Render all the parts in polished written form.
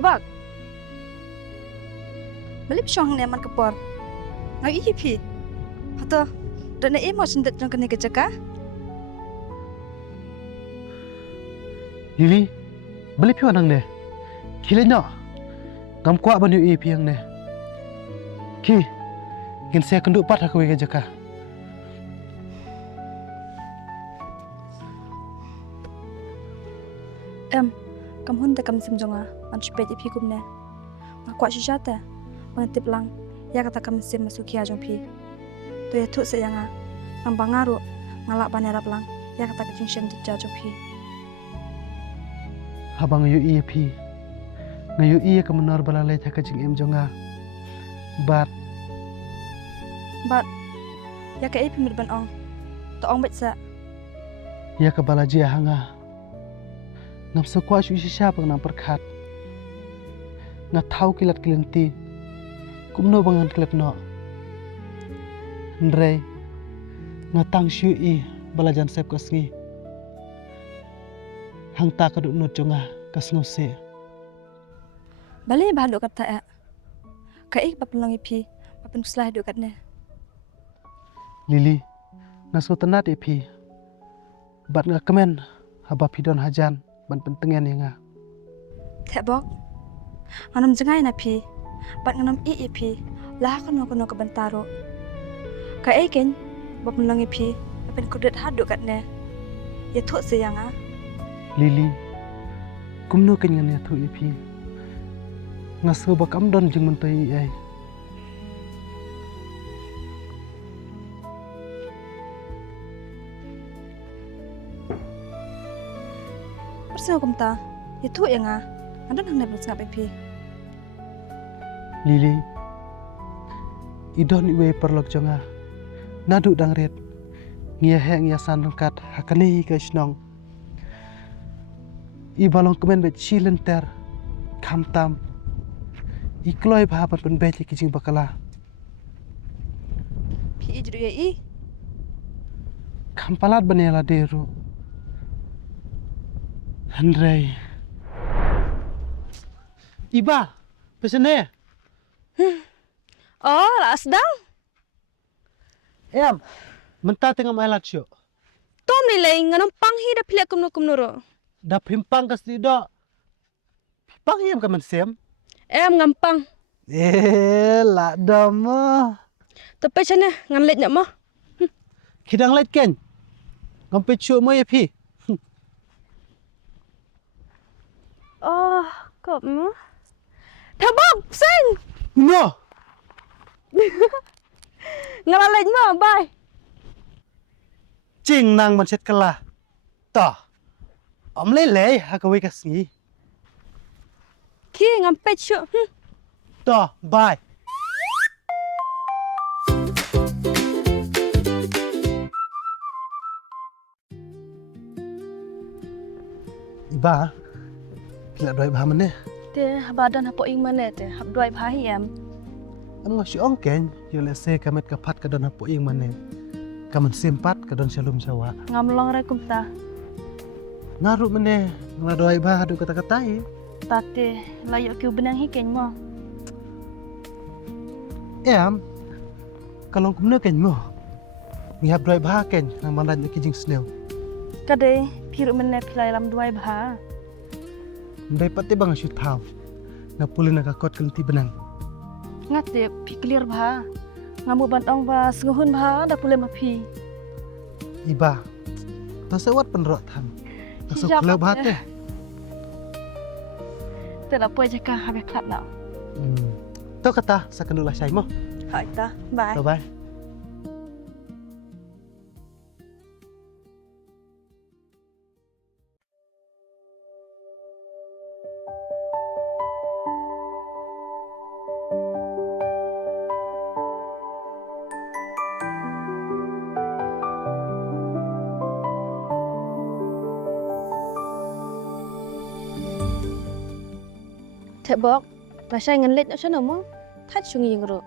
Tabak. Balik syong ne man kapor. Ngai pi. Hato, dan emo sendet jong kene kecaka. Lili, balik pi wanang ne. Kile no. Gam kwa ban yu pi yang ne. Ki. Gin saya kenduk pat aku kecaka. Kam hun ta kam sim jonga man chpet pi kum ne. Ma kwa shishata. Mengtip lang ya kata kam sim masuki ajong pi. To ya tu sayanga. Ang bangaru ngalak panerap lang ya kata kecing shem jajong pi. Habang yu pi. Ngayu ke menor balalai ta kecing em jonga. Bat ya ka pi mirban ong. To ong betsa. ya ke balaji hanga. Ngam sekwa shu shisha pang nang perkhat. Nga thau kilat kilenti. Kumno bangan kilat no. Ndrei. Nga tang shu balajan sep kasngi. Hang ta kaduk no jonga kasngo se. Bale ba do kata ya. Ka ik bapelang pi. Bapen kuslah do katne. Lili. Nga so tenat pi. Bat nga kemen. Haba pidon hajan. Ban pentengan ya nga. Tabak. Anam jengai na pi. Bat nganam pi. Lah kono ke bantaro. Ka iken bapelang pi. Bapen kudet hadu katne. Ya tu sayanga. Lili, kumno kenyan ya tu ipi. Ngaso bakam don jeng mentai ai. Persen hukum ta. Ya tu yang Andan hang nebel ngap pi. Lili, idon iwe perlok jonga. Nadu dangret. Ngia he ngia san kat hakani ke snong. I balong kemen bet silenter. Kamtam. I kloi bahapan pen bet kijing bakala. Pi ijru ya i. Kampalat banela deru. Andrei. Iba, pesene. Oh, lah sedang. Em, mentah tengah mailat syo. Tom nilai nganam panghi da pilek kumno ro. Da pimpang kas tidak. Pimpang em kaman sem. Ngampang. Lah dama. Tapi sana ngan let nak mah. Kidang let ken. Ngampe chu mo ya pi. Oh, kop mo. Tabak, sen. No. Ngalalej mo, bye. Jing nang man set kala. Ta. Om le hakawi kasngi. Ki ngampet syo. Ta, bye. Iba. Kila doi bah meneh. Te badan hapo ing mane te hap doi bhahi em. Am ngo siong ken, yo le se kamet kapat ka don hapo ing mane. Kaman simpat ka don shalom sawa. Ngamlong re kumta. Ngaru meneh, ngadoi bah adu kata-katai. Tate layo ki benang hiken mo. Em, kalau kumne ken mo. Ngihap doi bah ken nang mandan kijing sneu. Kade piru mene pilai lam doi bha. Ndai pati bang shoot thau. Na pulin na kakot kelenti benang. Ngate pi clear bha. Ngamu bantong ba senguhun bha da pule ma pi. Iba. Ta sewat penrok tham. Tasuk Hijab klub apa hate. Te la pue jaka habe klap na. To kata sakendulah sai mo. Hai ta, bye. Bye. Tabak, rasa ngan let nak sana mo. That sungi yang ro.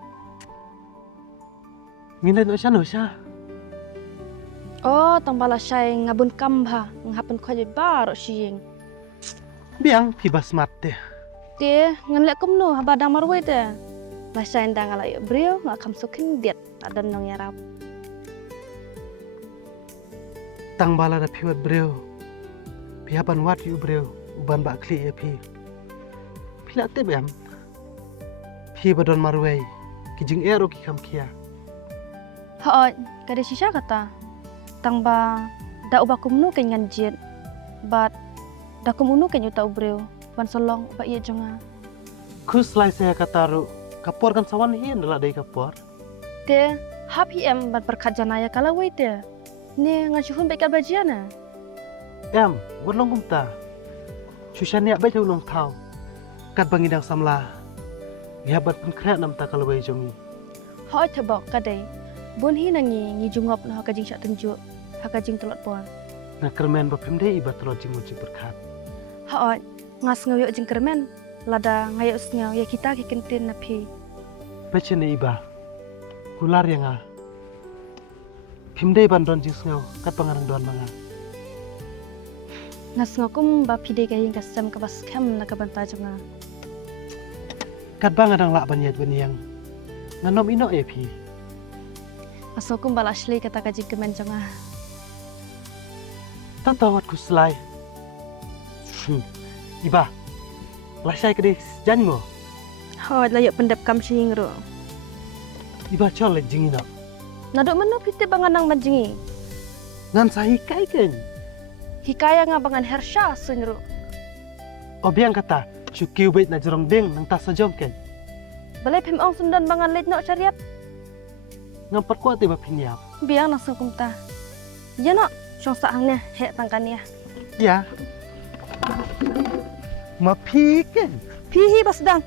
Ngin no siya. Oh, tang bala syai ngabun kam bha, nghapen khoj bar siyeng. Biang pi basmat te. Dia ngelak kumno habadang marwai te. Lasain dang ala brio ngak kam sukin diet adan nong yarap. Tang bala da piwat breu. Pihapan wat yu breu. Uban bak kli ya pi. Pila tip em. Pi badon marwai. Kijing ero ki kam kia. Haot, kada sisa kata. Tang ba da ubah kumno ken nganjit. Bat da kumno ken yuta ubreu. Ban solong ba iya jonga. Kus lai saya kataru. Kapor kan sawan hian dala dai kapor. Te hap hi em ban perkat janaya kala wai te. Ne ngasihun baik bajiana. Em, wadlong kumta. Shushan ya baik ulong tau. Kat bangidang samla. Gihabat pun kena nam ta kalau jongi. Haot tebok kadai. Bun hi nangi ngi jungop na hakajing syak tunjuk. Hakajing telot pon. Na kermen bapim dei ibat telot jing muji berkat. Haot ngas ngoyok jing kermen. Lada ngayok sngau ya kita ki kentin na pi. Baca ni iba. Kular yang ah. Pim dei ban don jing sngau kat pangarang don manga. Ngas ngokum ba pide kaying kasam ke bas kem na kabanta jonga. Kat bang adang lak banyat baniang. Nganom ino ya pi. Asokum bala asli kata kajing kemen jonga. Tantawat ku selai. Iba. Lasai kedis janmo. Haot layok pendap kam sing ro. Iba chol jing ino. Nadok meno pite banganang manjingi. Ngan sahi kai ken. Hikaya nga bangan hersha sunro. Obiang kata. Syukiu bait na jorong ding nang tas sajom ken. Balai pem ong sundan bangan leit no syariat. Ngam perkuat iba piniap. Biang langsung kumta. Ya no, syong saangnya hek tangkania. Ya. Ma pi ken. Pihi basdang.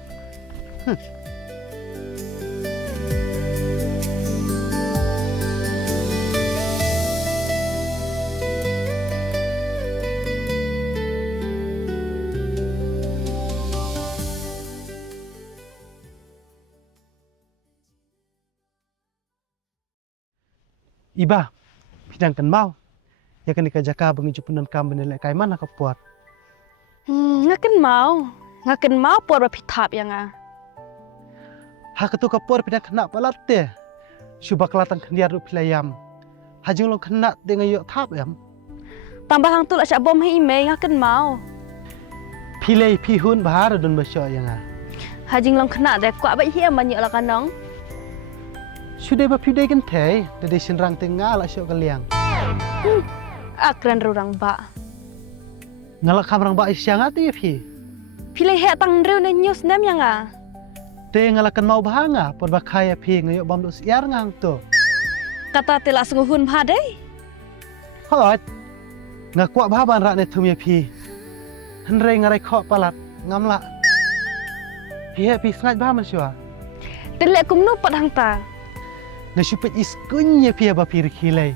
Iba, pidang kan mau. Ya kan ikajaka bengi jupunan kam benelek kai mana kapuat. Ngaken mau por ba pitap yang ah. Ha ketu kapur pidang kena palat te. Syubak latang kendiar ru pilayam. Hajung long kena dengan yok tap em. Tambah hang tu lak syak bom hi ime ngaken mau. Pilai pihun bahar don basyo yang ah. Hajing long kena de kwa ba hi am banyak la kanong. Sudah ba pidai kan tei, dari senrang tengah lak syok kaliang. Akran rurang ba. Ngalak kamrang ba isyang ati pi. Pilih hek tang rew ne news nem yang ah. Te ngalakan mau bahanga, por bakaya pi ngayok bam lu siar ngang tu. Kata telak sunguhun ba dei. Hot. Ngakuak bahaban rak ne tumya pi. Henrei ngarai kok palat ngamla. Pi pi sangat bahaman syua. Telek kumno pat hang ta. Na syupet iskunya pia bapi rikilai.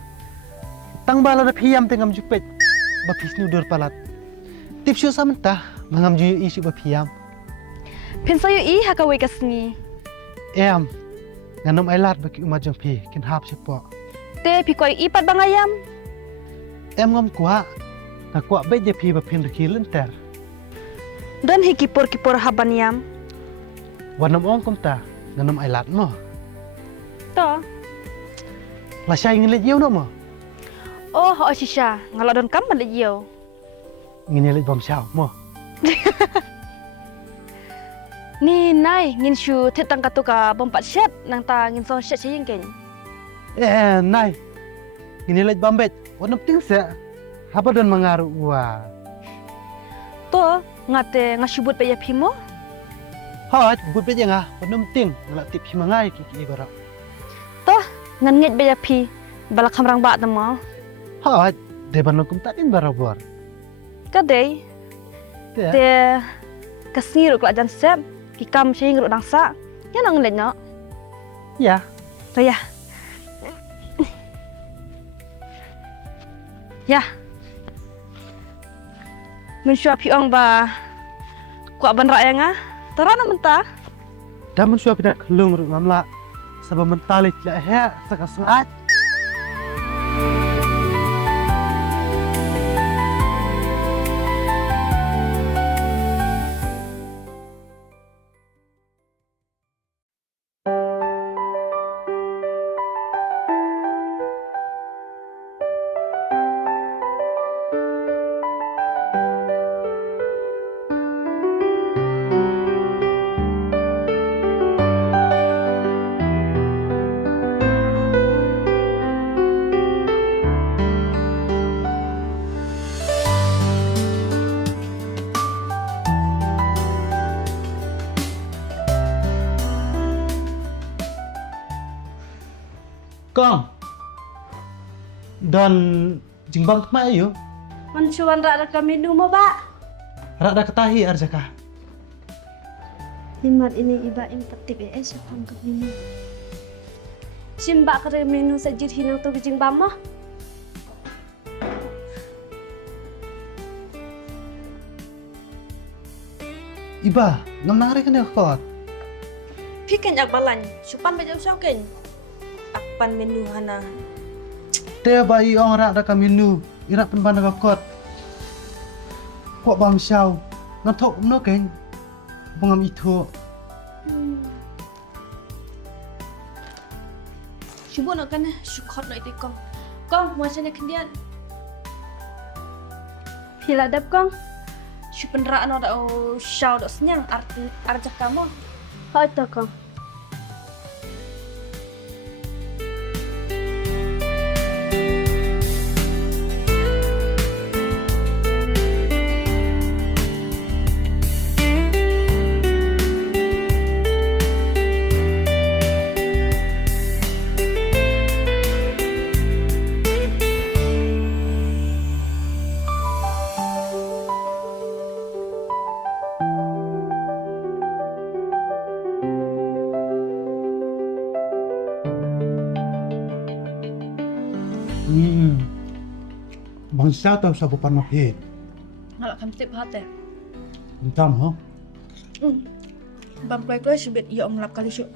Tang bala na piyam tengam jupet. Bapi snudur palat. Tip syuk samantah mangam juyu isu bapiyam. Pensayo i hakawai kasngi. Em. Nganom ailat baki umajong pi kin hap sipo. Te pi koi ipat bangayam. Em ngam kuak. Ngakuak bet je pi bapin rikilen ter. Dan hi kipor haban yam. Wanam ong kumta. Nganom ailat mo. To. Lasya ingin liat yau no mo. Oh, ho shisha, ngalok don kam balik yo. Ingin liat bom syau mo. Ni nai ngin shu tetang katuka bompat syat nang ta ngin so syat saying ken. Nai. Ingin liat bambet. Wanam ting sa. Hapa don mengaruh wah. To, ngate ngasubut pe ya pimo. Hot, but bet yang ah. Wanam ting ngalak tip himangai kiki ibarat. To, ngan ngit be ya pi. Balak kamrang ba tamo. Hot, deban lo kumtakin barabor. Kadai. Te. Te kasngi ro kelajan sep. Kikam saying ro dangsa. Ya nang let no. Ya. To ya. Ya. Mun syua pi ong ba. Kuak ban rak yang ah. Terana mentah. Damun syua pidak kelung ru ngamla. Sabab mentalit la he sakasaat. Kong. Dan jingbang kemana yuk? Mencuan rak kami menu mo ba? Rak dah ketahi arjaka. Himat ini iba impetip sepang ke menu. Simba kere menu sajir hinang tu kejing bama. Iba, ngam nari kan ya kot. Pikan jak balan, supan bejau sauken. Akpan menu hana. Dia bayi orang rak dah menu, irak penban dah kot. Kok bang syau, ngatok no kan? Bangam itu. Syubu nak kan syukot nak itu kong. Kong, macam nak kendian. Pila dap kong. Syupen rak no dak syau dak senyang arti arjak kamu. Hai tu kong. Bang syau tahu sabu panah hit. Ngalak kan tip hati. Entam ha? Bam klai syubet ya om lap kali syuk.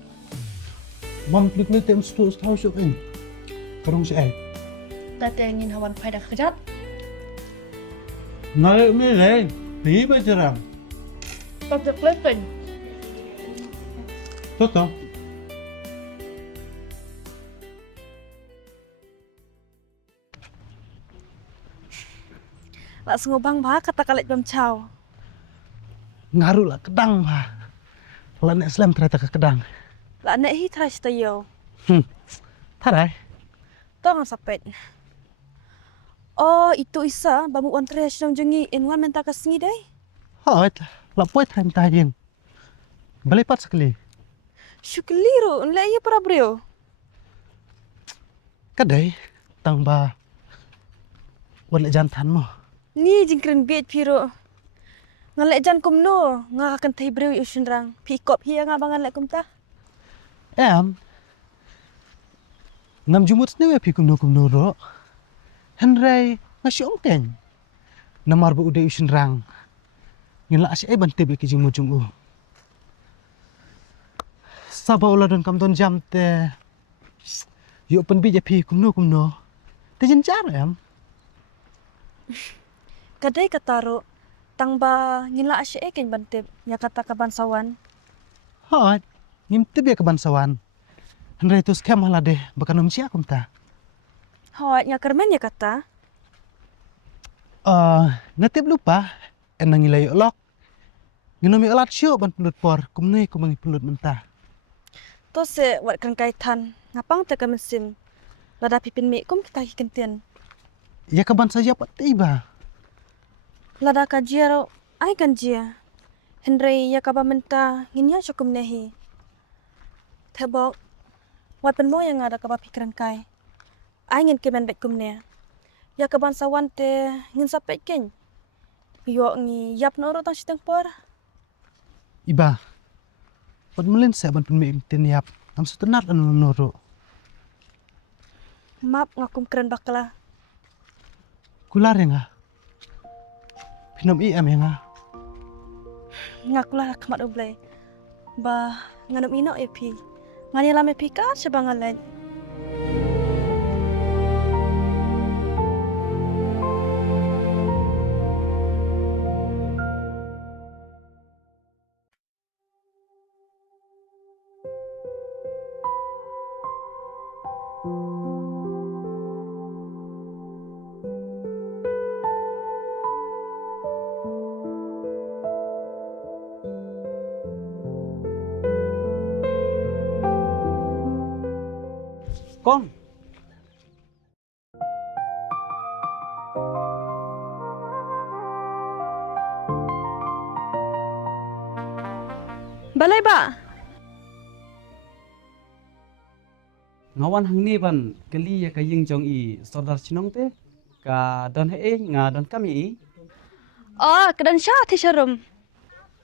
Bang klik tem stu tahu syuk kan. Karung saya. Tata ingin hawan pada kejat. Ngalek milih, ni bercerang. Tata klai pen. Toto. Lak sengobang bah kata kalit bam chow. Ngaruh lah kedang bah. Lah nek Islam ternyata ke kedang. Lak nek hi trash tayo. Tarai. Tong sapet. Oh, itu isa bamu wan trash nang jengi inwan menta kasingi dai. Hoi, lah poin time tajin. Balipat sekali. Syukliru, le iya para brio. Kadai tang ba. Wan lek jantan mo. Ni jingkren biet piro. Ngalek jan kumno, ngakakan tai brio usunrang. Pikop hi nga bangan lek kumta. Ngam jumut ni we pi kumno ro. Henry ngasyong ten. Namar bu udah usin rang. Ngila asy ai bante be kijing mujung u. Saba ulah don kam don jam te. Yo pen bi je pi kumno. Te jen jar Kadai kataro tangba ngila asye ken bantep ya kata kabansawan. Hot, ngimte be kebansawan. Henry tu skam hala deh bakan umsi akum ta. Hawat nya kermen ya kata. Ngatip lupa enang ngilay olok. Nginomi olat syo ban pelut por kumne kumangi pelut mentah. To se wat kan kaitan ngapang te kamesim. Lada pipin mi kum kita hikentian. Ya kaban saja pat tiba. Lada kajiaro ai kanjia. Henry ya kaba menta nginya syukum nehi. Tebok wat penmo yang ada kaba pikiran kai. Ai ngin kemen bet kumne. Ya kaban sawan te ngin sapet ken. Yo ngi yap no tang siteng por. Iba. Pat melin sa ban penmi imtin yap. Am setenar anu noro. Map ngakum keren bakla. Kular ya nga. Pinom IM ya nga. Ngakulah kamat ublay. Ba nganum ino ya pi. Ngani lame pi ka sebangalan. Kong. Balai ba? ngawan hang ni ban kali ya kaying jong i sodar chinong te ka don he nga don kami i Oh, kedan syah thi sharum.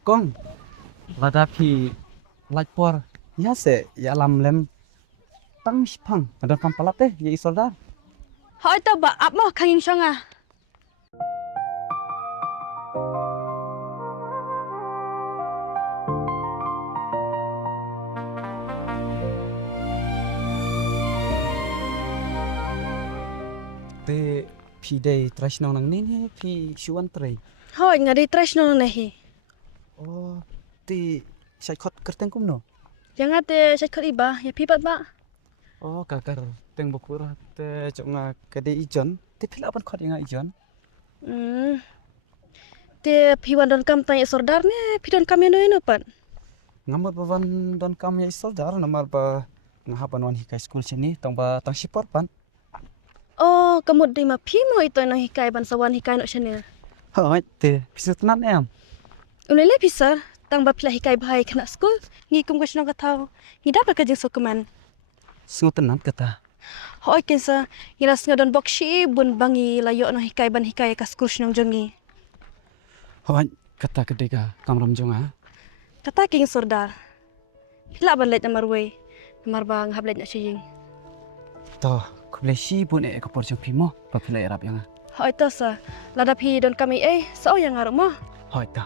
kong lada phi laj por ya se ya lam lem tang shpang don kam palat te ya i sodar Hoi to ba ap mo khang ing shonga. te phi dei trashnong nang ni ne phi shuan trei Hoi ngadi trash no nahi. oh ti sai khot kerteng kum no Yang ate syat khot iba ya pi pat ba. oh kakar teng bukur te chonga kade ijon te phila ban khot nga ijon Te pi wan don kam tanya sordar ne pi don kam no pat. ngambat bawan don kam ya sodar namar ba ngahapan wan hikai school sini tong ba tang sipor pan Oh, kamut di ma pi mo ito no hikai ban sawan hikai no channel. hoi te pisut nan em Ulele pisar tang ba pila hikai bahai kena school ngi kum ko ka tau. Ngi dapat ka jing sokuman. sungut nan kata Hoi kensa ira snga don bokshi bun bangi layo no hikai ban hikai ka school shnong jongi. hoi kata kedega kamram jonga Kata king sordar. Pila ban let namar way. Namar bang hablet na siying. to kuble si bun e ko por jong pimo ba phila erap yang Hoi to sa lada pi don kami so yang ngaruk mo. hoi ta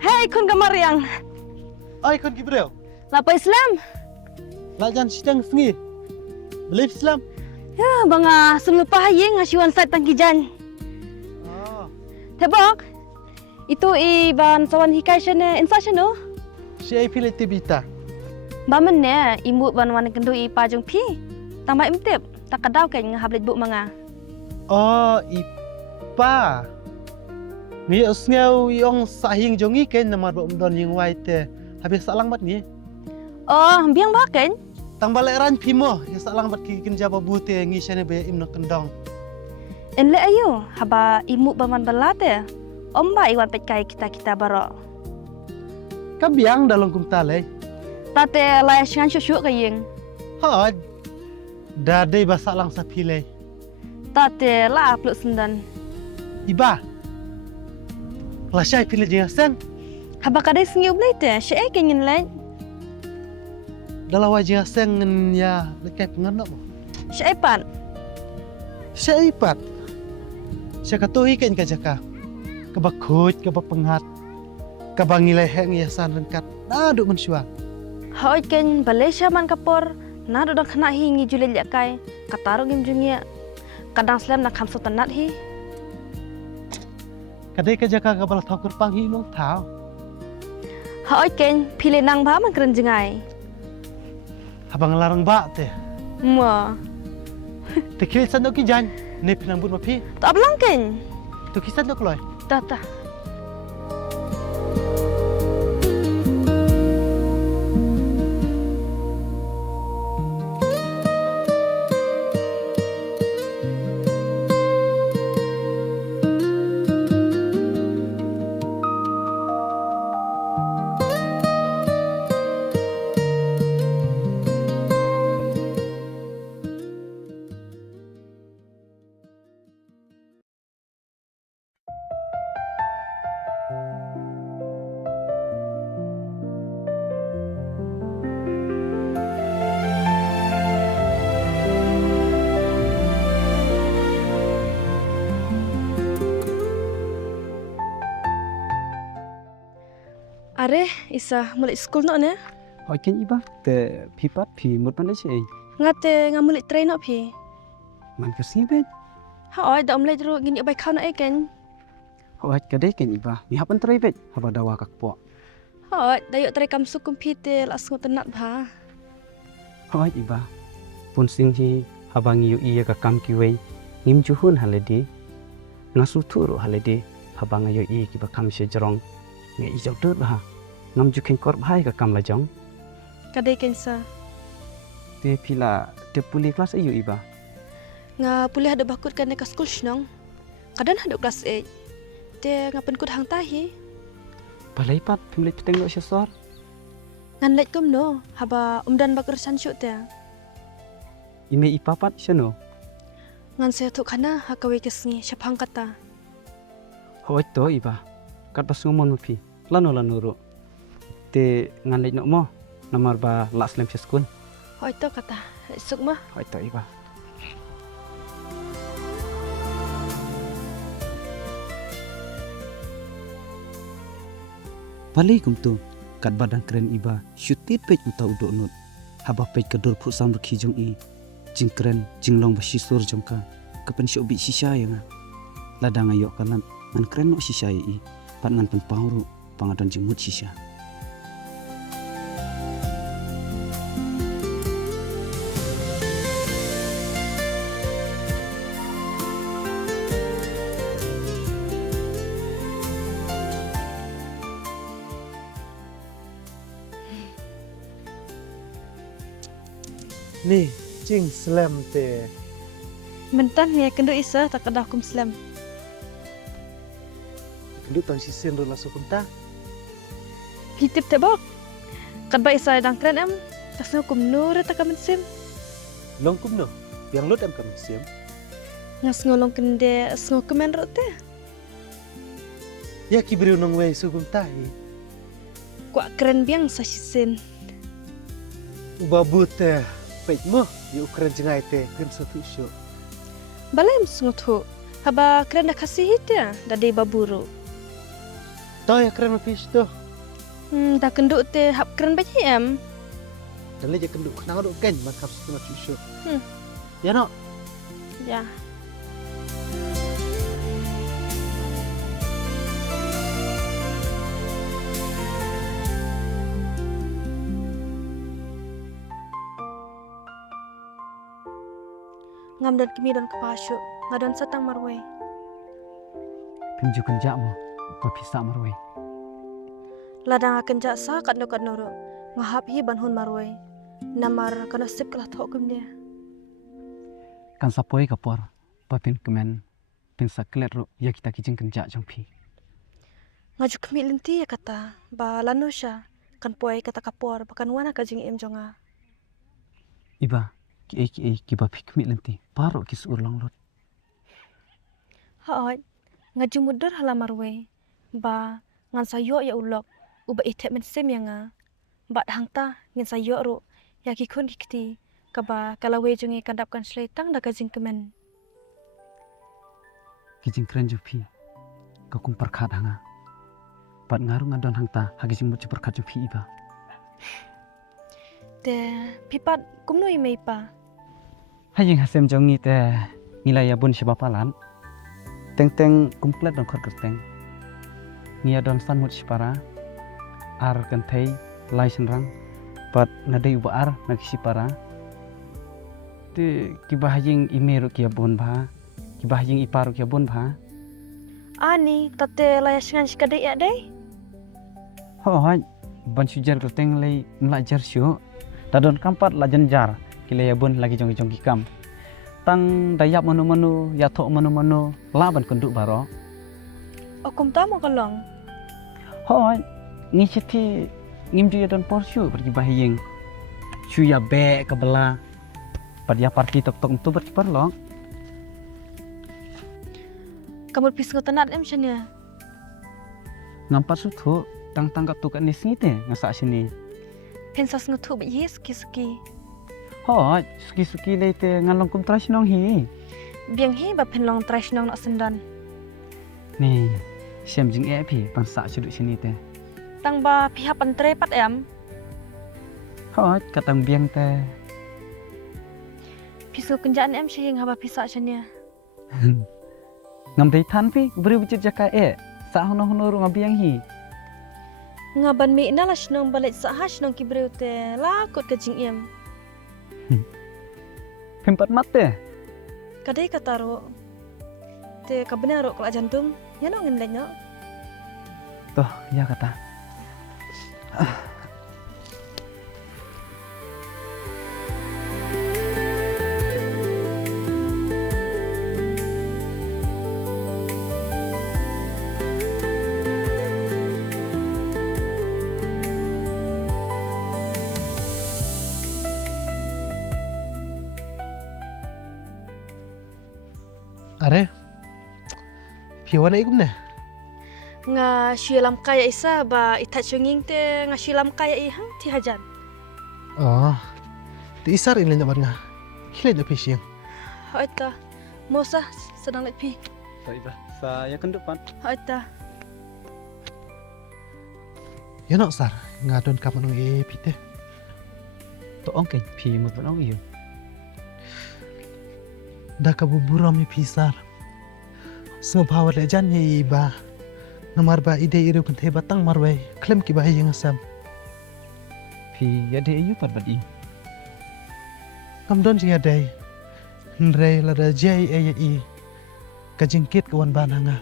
Hey kun gamar yang Ai kon ki breu. lapa Islam. Lajan sidang sengi. Belief Islam. Ya banga semlupa hayeng ngasiwan sat tangkijan. Ah, Tebok. Itu iban sawan hikai shane insa shano. si ai pile tibita. Bamen ne imut ban wan kendu i pajung pi. Tama imtip tak kadau kan ngahablet bu manga. Oh, ipa. Ni usngau yong sahing jongi ken namar bo don ying waite. Habis salang mat ni. Oh, biang baken. Tang balek ran pimo, ya salang mat ki kenja babute ngi shane be imno kendong. Enle ayo haba imut baman balate. Omba iwan petkai kita baro. Kabiang dalam kum tale. Tate lai shan shushu kayeng. Ha. Dade ba salang sa pile. Tate la apluk sendan. Iba. Lasai pile jingasen. Haba kadai sengi ublate, syek kenyin lain. Dalam wajah sen ngen ya lekai penganok. Syek pan. Saya ipat. Saya katuhi kan kajaka. Kebakut, kebapengat. Kabangilai heng ya san rengkat. Naduk mensua. Hoi ken Malaysia man kapor. Na do kena hingi julil yakai. Kataro gim jungia. Kadang slam nak hamso tanat hi. Kadai kajaka kabal thakur panghi nong thao. Hoi ken pilih nang ba man keren jengai. Habang larang ba te. Mua. Tekil san ki jan. Ne pinang but mapi. Tak belang ken. Tu kisan dok loy. Tata. Are isa mulai school no ne. hoi ken iba te phipat phi mut pan se Ngate ngamulit train no phi. man kersi bet Hoi da omlai ru gini bai khau na ken. hoi kade ken iba ni hapan trai bet haba dawa kak po Hoi dayo trai kam sukum phi te la sngot tenat ba. hoi iba pun sing hi habangi yu iya ka kam ki wei ngim juhun haledi ngasu thuru haledi habang ayo i ki ba kam se jrong nge i jok dut ba ngam ju ken kor bhai ka kam la jong Kadai kensa. te pila te puli kelas ayu iba Nga pulih ada bakut kan ka school snong. Kadan ada kelas 8. Te ngapen kut hang tahi. balai pat pimlet peteng lo sesor Ngan lait kum no. Haba umdan bakar sansyuk te. ime ipapat seno Ngan saya tu kana hakawe kesngi syapang kata. hoi to iba kat pas ngomon pi lano ro te ngan lek no mo namar ba las lem seskun Hoi to kata. Suk mah. hoi to iba Palai kum tu kat badan keren iba syutit pej uta udok nut haba pej kedor pu sam rukhi jong i jing keren jing long ba sisur jong ka kapan syok bi sisa yang ladang ayo kalan ngan keren no sisa i pat ngan pen pauru pangadan jemut sisa Ni cing slam te. Mentan ni kendo isa tak kadah kum slam. Kenduk tang sisen ro laso kunta. Hitip te bok. Kad ba isa dang kren em. Tasno kum nur ta kamen sim. Long kum no. Yang lot em kam sim. Ngas ngolong kende sngo kemen rote. Ya ki brio nong wei su kunta hi. Kwa keren biang sa sisen. Babu te. Pej mo yu keren jengai te krim satu syo. Balem sngo tu. Haba keren dah kasih hita dade baburu. Tahu ya keren fish tu. Dah kenduk te hap keren baji em. Dan leje kenduk kenang dok ken mat kap satu syo. Hmm. Ya no. Ya. Ngam dan kimi dan kepasyu ngadon satang marwe. pinju kenjak mo ba pisa marwe Ladang akan jaksa kat noro ngahap hi banhun marwe. Namar kana sip kalah thok kum dia. kan sapoi kapor ba pin kemen pin saklet ro ya kita kijing kenjak jong pi Ngaju kemi linti ya kata ba lanusha kan poi kata kapor bakan wana ka jing em jonga. iba ki ba pik mi lenti paro kis urlang lot Haot ngaju mudur hala marwe ba ngan sayo ya ulok uba itep men sim yanga ba hangta ngin sayo ro ya ki kun kiti kaba kalawe jungi kandap kan sletang da ka jing kemen. kijing keren jong pi ka kum perkhat hanga pat ngaru ngadon hangta hagi jing mut perkhat jong pi iba Te pipat kumno imei pa. hajing hasem jongi te ngila ya bun siba palan teng komplet don khor kerteng ngia don san mut sipara ar kan thei lai senrang pat nadei uba ar nak sipara te ki bahajing imeru kia bun bha ki bahajing iparu kia bun bha Ani tate layasngan sikade ya dei. hoj ban sujar kerteng lei melajar syu dadon kampat lajen jar kile ya bun lagi jongi kam tang dayap manu ya thok manu laban kenduk baro Okum ta mo kalong. hoj ngi chiti ngim ju don porsyu pergi bahiyeng syu ya be kabela padia parti tok tu berkiper lo Kamu pis ngotanat em shania. ngampat su thu tang tanggap tu kan nisngi te ngasa sini Pensas ngotu ba yes kiski. hoj suki le te ngalong kum trash nong hi Biang hi ba penlong trash nong nak sendan. ni sem jing e phi pan sa sudut sini te Tang ba pihak pantre pat em. hoj katang biang te Pisu kenjaan em sying haba pisa shania. ngam dei than pi beri bicit jaka e sa hono ru ngabiang hi Ngaban mi na lash nong balik sa hash nong kibreu te lakut ka jing em. Pempat mate. Kadai kata ro. Te kabena ro kelak jantung. Ya no ngendeng no. Toh, ya kata. Are. Piwan ai gumne. Nga syilam kaya isa ba itat syunging te nga syilam kaya ihang ti hajan. Oh. Ti isar in lenyap nga. Hilen api siang. Haita. Mosa sedang let pi. So Iba, saya kan depan. Haita. Ya nak sar. Ngadon kapan ng pite. To ong ke pi mo ong iyo. Da kabuburam ni pisar. Sebawat lejan ye iba. Namar ba ide iru kan te batang marwai. Klem ki bahaya ngasam. Pi ya de iyo pat badi. Kamdon jia dai. Nrei lada jai i. Kajingkit kawan bananga.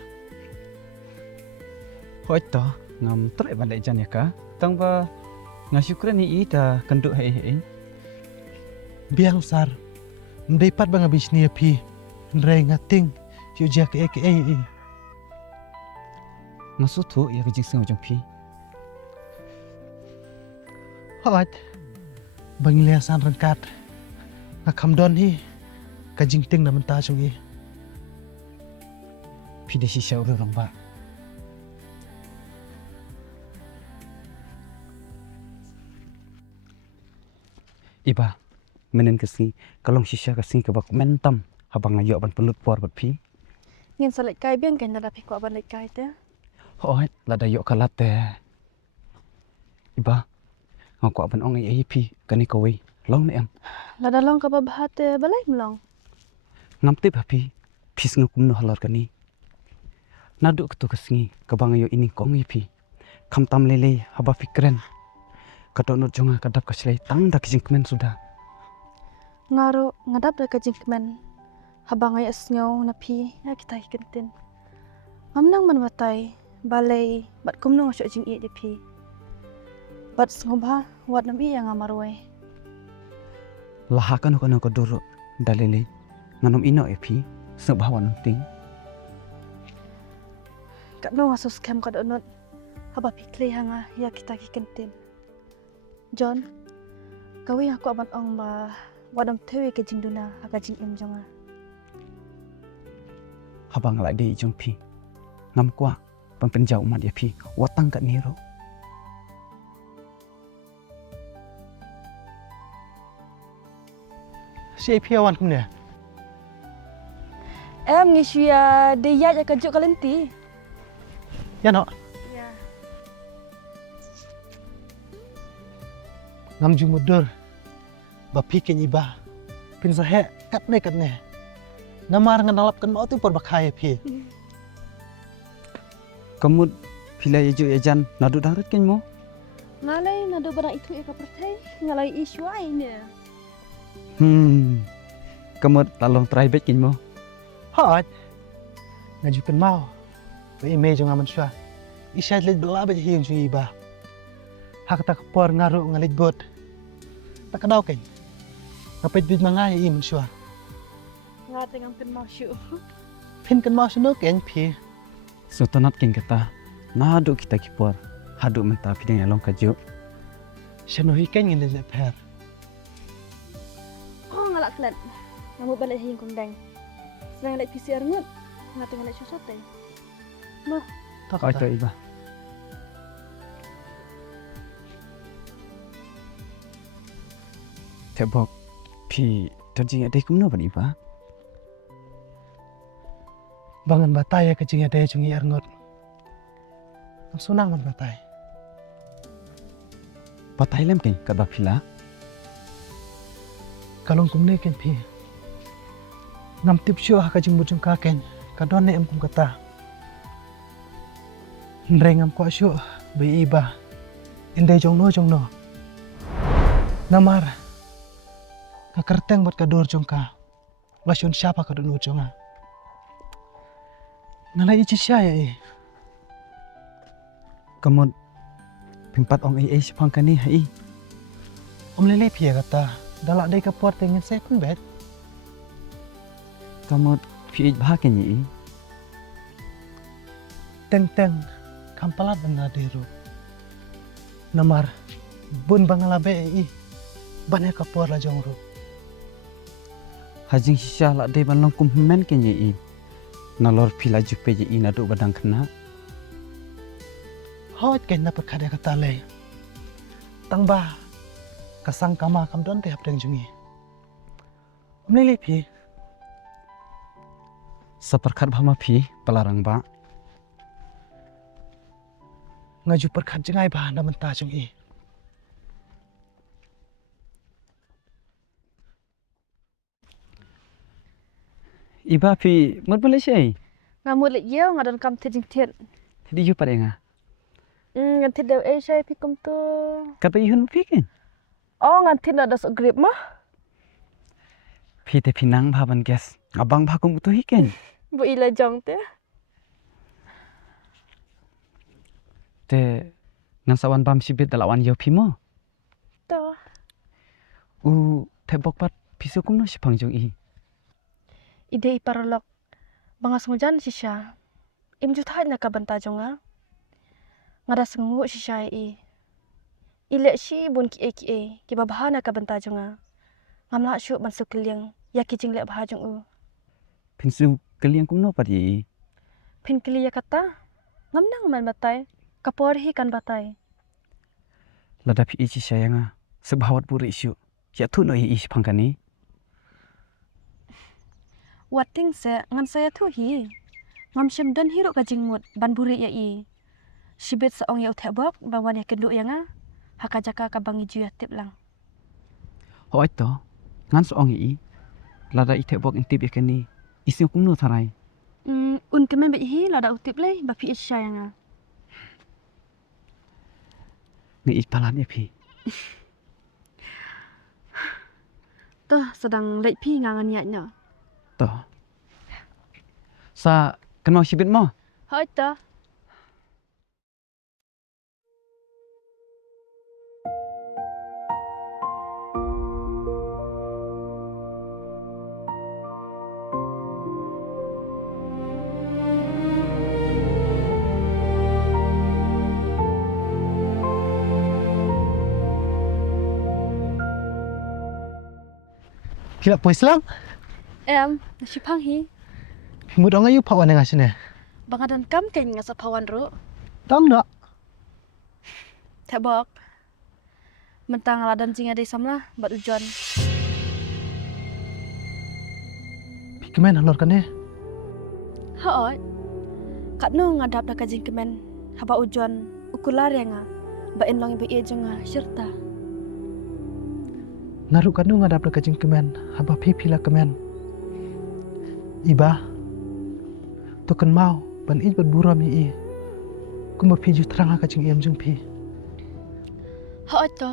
Hoi to ngam tre ban le jan ya ka. Tang ba ngasyukran ni ita kenduk hai. Biang sar. Mdei pat bang abis ni api. Nrei ngating. Yujak ke i. Ngasu tu ya ke jing jong pi. Hot. Bangiliasan rengkat. Ngakamdon hi. Kajingting na menta sungi. Pi de shisha urang ba. Iba, menen kesini, kalong shisha kesini ke bak mentam, habang ayo ban pelut por bat pi. Ngin salet kai biang kan dapat ko aban let kai te. Hoi, lada yo kalat te. Iba, ngaku aban ong ai pi, kani kowe, long ne am. Lada long ka babahat te balai melong. Ngam tip hapi, pis ngakum no halar kani. Naduk ketu kesini, kabang ayo ini kong pi. Kam tam lele, haba fikren. Kadok not jonga kadap kaslay tang dak jingkmen sudah. Ngaro ngadap da ka jingkmen. Habang ay asngaw na pi ya kita hikentin. Ngamnang man batay balay bat kumno nga jing i di pi. Bat ngobha wat nam i yang amarway. Lahakan ko na ko duro dalele nganom ino pi sebawan ting. Katno nga suskem ka donot. Haba pikli hanga ya kita hikentin. John, kawi ako aban ong ba wadam tewe ke jingduna aga jing em jonga. Habang lại đi trong pi ngam qua bằng penjau mat ya pi watang kat niro. Si piawan kumne. Em ngisuya dia ya kajuk kalenti. Ya no. Ya. Ngam jumudur. Bapi ken iba. Pin sahe kat ne. Namar nganalapkan mau tu por bakai pi. Kamu pilih aja ejan nadu darat kan mo? Ngalay nado bara itu eka pertai ngalay isu ay ne. Kamu lalong try bet kan mo? Hot. Ngajukan mau. Ba ime jong aman swa. Isyad lid bela ba hiyang jung iba. Hak tak por ngaru ngalit bot. Tak kadaw ken. Kapit bid mangay iman swa. Nga tengam pin mau syu. Pin kan mau sino ken pi. So tanat ken kata nadu kita kipor hadu menta pidang along kaju. Sino hiken ngin le per. Oh ngalak klan. Ngamu balik hiyang kundang. Sedang ngalak PCR ngut. Nga tengah ngalak susate. Noh. Tak Kau kata. tu iba. Tebok pi terjing ada kumno ban iba. Bangan batai ke jing ada jung yar ngot. Am sunang man batai. Patai lem ken kat bapila. Kalong kumne ken pi. Nam tip syo ka jing bujung ka ken. Kadon ne em kum kata. Nrengam ko syo be iba. Inde jong no. Namar. Ngakerteng buat kador jongka. Lasion siapa kador jonga. Nala ichi siya Kamot pimpat ong ai sipang kani hai. Om lele pia kata. Dalak day kapor tengen saya pun bet. Kamot pi bahaken yi. Teng kampalat benda diru. Namar bun bangalabe banyak kapor la jongru. Hajing sisya lak dei ban longkum men ken yi. Nalor pila jupe yi nadu badang kena. Hot kena perkada kata le. Tang ba kasang kama kam don te hapdeng jungi. Om lele pi. Saperkat bhama pi pelarang ba. Ngaju perkat jengai ba na mentah jungi. Iba pi mut Malaysia. Ngamut lek yeu ngadon kam tejing tiet. Jadi ju padenga. Nganti dew Asia pi kum tu. Kata ihun pi ken. Oh nganti ada sok grip mah. Pi te pinang bhaban gas. Abang bhakum tu hiken. Bu ila jong te. Te nasawan bam sibit dalawan yo pi mo. To. Te bok pat pisukum no sipang jong i. Ide iparolok. Bangas ngujan sisya. Imju thai na ka banta jonga. Ngada sengu sisya i. Ilek si bun ki babahana ka banta jonga. Ngamla syuk ban sukeliang. Ya ki jing lek bah jong u. Pinsu kalian kum no padi. Pin kili ya kata. Ngamnang man batai. Kapor hi kan batai. Lada pi ichi sayanga. Sebahawat puri isu. Ya tu no i sipang kani. Wating se ngan saya tu hi. Ngam syem dan hiruk ka jingmut ban buri ya i. Sibet seong ya utek bok bawan ya kenduk yang haka jaka ka bangi ju ya tip lang. Ho ito. Ngan soong i. Lada ite bok intip ya kani. Isi kum no tharai. Un kemen be hi lada utip le ba pi isya yang Ngi ipalan ya pi. Tuh sedang lek pi ngangan ya nya. Toh. Sa kenal sibit mo. Hai ta. Kila pois lang. Nasipang hi. Mud ong ayu pawan nga sine. Bangadan kam ken nga sa pawan ro. Tang na. Tebok. Mentang ladan jinga dei samla bat ujon. Kemen halor kan Haoi. Kat no ngadap da kajing kemen. Haba ujon ukular yang ba enlong be e jonga serta. Naru kan ngadap kajing kemen. Haba pipila kemen. Iba. Token mau ban ij berburu mi i. Kumba piju terang kajing em jung pi. Haoi to.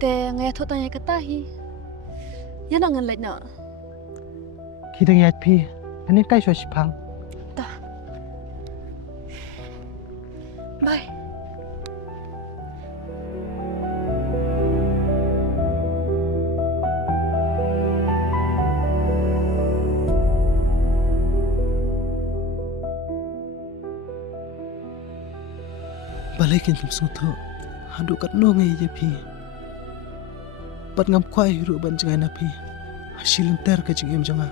Te ngaya thot tanya katahi. Ya nangan lek na. Kita ngayat pi. Ani kai so sipang. Bye. Balikin tum suto. Hadu kat no ngai je pi. Pat ngam kwai hiru ban jangai na pi. Hasilun ter ka jing em janga.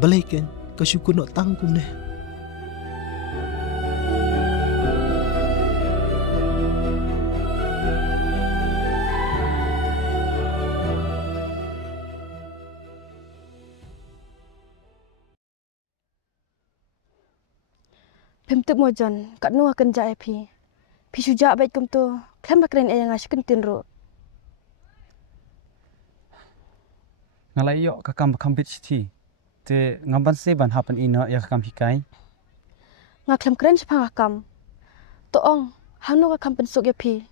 Balikin ka syukur no tangkum ne. Pemtep mojon kat nu akan ja pi. Pi suja baik kum tu. Klem bakren yang asken tinro. Ngalai yo kakam kambit siti. Te ngamban se ban hapan ina ya kakam hikai. Ngaklem keren sepang akam. Toong hanu kakam pensuk ya pi.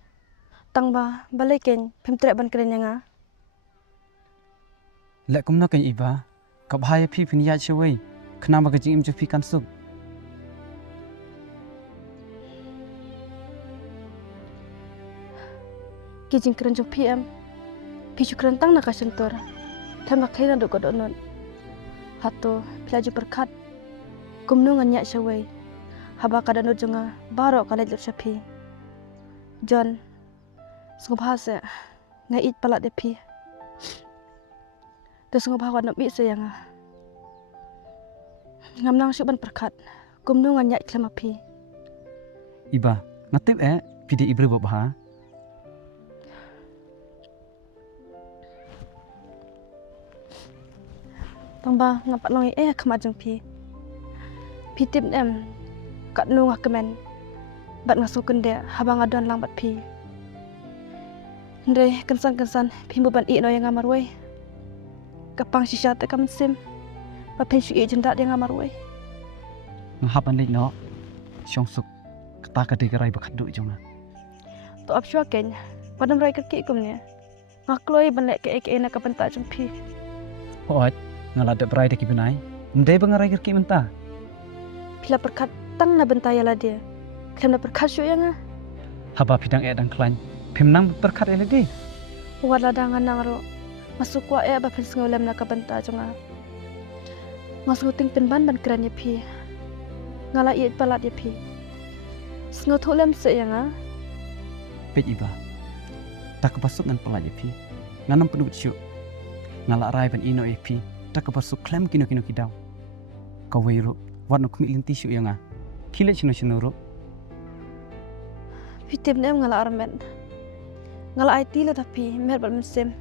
Tang ba balikin pemtrek ban keren yang Lek kumna kan iba. Kap hai phi phin ya chewei. Kenapa ke jing im phi kan suk. Ki jing keren jong phi em. Phi chu keren tang nak sentor. Tham nak khaina do kodok non. Hato pelaju berkat. Kumnu ngan yak syawai. Haba kada no jonga baro kala lur syapi. John sungguh bahasa ngai it palat de pi. Tu sungguh bahwa nak bi sayang. Ngam nang syuban berkat. Kumnu ngan yak klem api. Iba, ngatip pidi ibre bo bah. Tamba ngapat longi kemat jong pi. Pi tip em kat nu ngak kemen. Bat ngasukun dia habang adon lang bat pi. Ndre kensan pi muban i no yang ngamar wei. Kapang shisha te kam sim. Ba pen shu i jendak dia ngamar wei. Ngahapan dik no. Syong suk kata kade gerai bakadu jonga. To ap shwa ken. Padam rai kerki kumnya. Ngakloi ban lek ke nak kapenta jong pi. Hoat ngalada berai de kibinai. Ndai bangarai kerki menta. Pila perkat tang na bentaya lah dia. Klem na perkat syu yang Haba pidang dang klan. Pimnang berkat di. wala dangan nang ro. Masuk wa ba pen sngolem na kapenta jonga. Ngasuting penban ban kran ye pi. Ngala iet palat ye pi. Sngothulem se yang Pej iba. Tak kepasuk ngan pelaj pi. Nganam penuh syuk. Ngala rai ban ino pi. Tak kepasuk klem kino kidau. Kau weiru. Warna kumi linti syuk yang Kile chino ro. Fitim nem ngala armen. Ngala IT lo tapi mer bal mesem.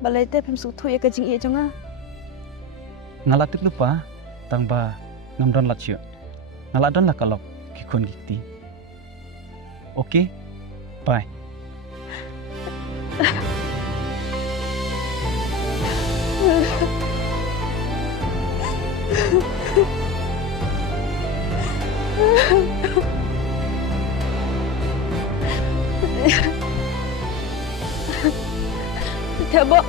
Balai te pem suthu ya kajing ie jonga. Ngala tit lupa. Tang ba ngam don lat syuk. Ngala don lah kalok kikun gikti. Oke. Bye. Tebok.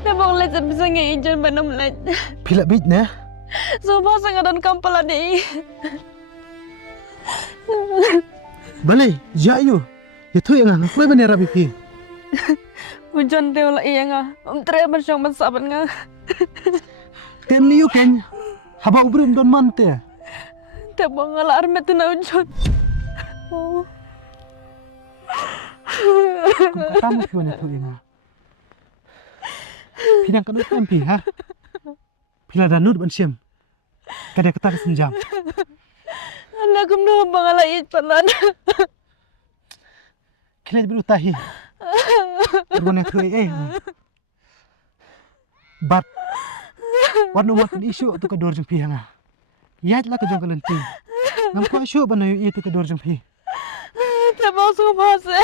Tebok le jam sange ijon banam le. Pila bit ne? So ba sang adon kampala de. Balai, jayu. Itu yang ngakloi ban era pi. Hujan de la iya tre ban syong ban saban nga. Ten liu ken. Haba ubrim don mante. Tebok ngala armet na hujan. Oh. Kamu pion itu yang. Pinang kadut tempi ha. Pila danut ban siam. Kada kata senjam. Anak kumno bangala it palan. Kila biru tahi. Berbunyi tu Bat. Warna umat isu tu kedor jumpi hanga. Yat lah kejong kelenti. Nampak isu banayu itu kedor jumpi. Tebok so bahasa.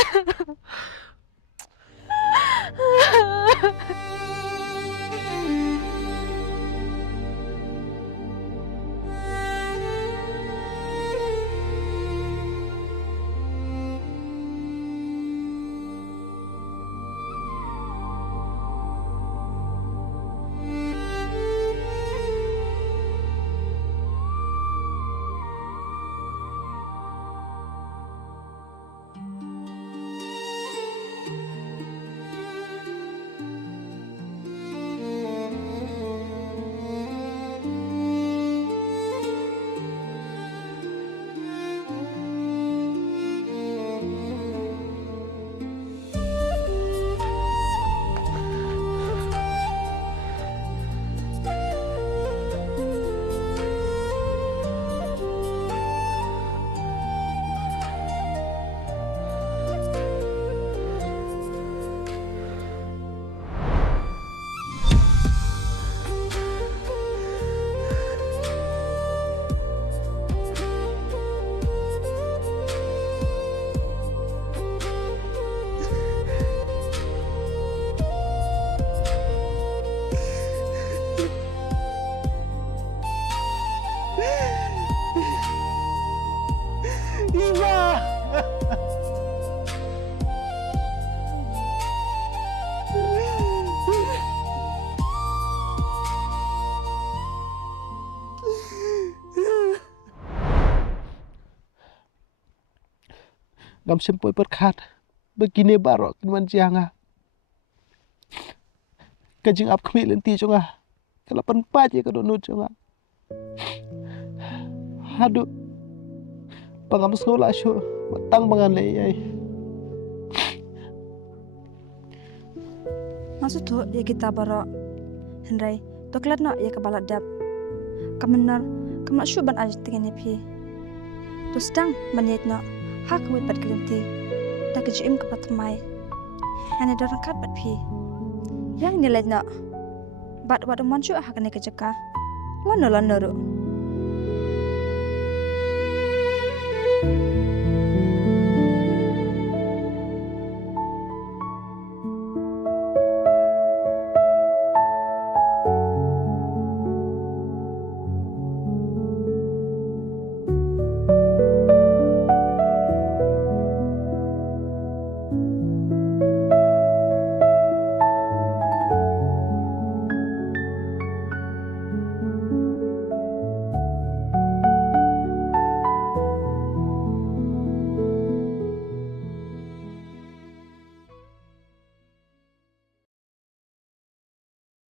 ngam sempoi perkat begini barok kinman jianga kajing ap kmi lenti chunga kalapan paje ka donut chunga hadu pangam sekolah syo matang bangan le ai Maksud tu ya kita barok Henry toklat no ya kabalat dap kamenar kamak syuban aja dengan pi tu sedang menyet no hak wit bat kelenti tak kejim kepat mai hanya dorang kat bat pi yang nilai no bat wat mon syu hak ne kejeka lano ru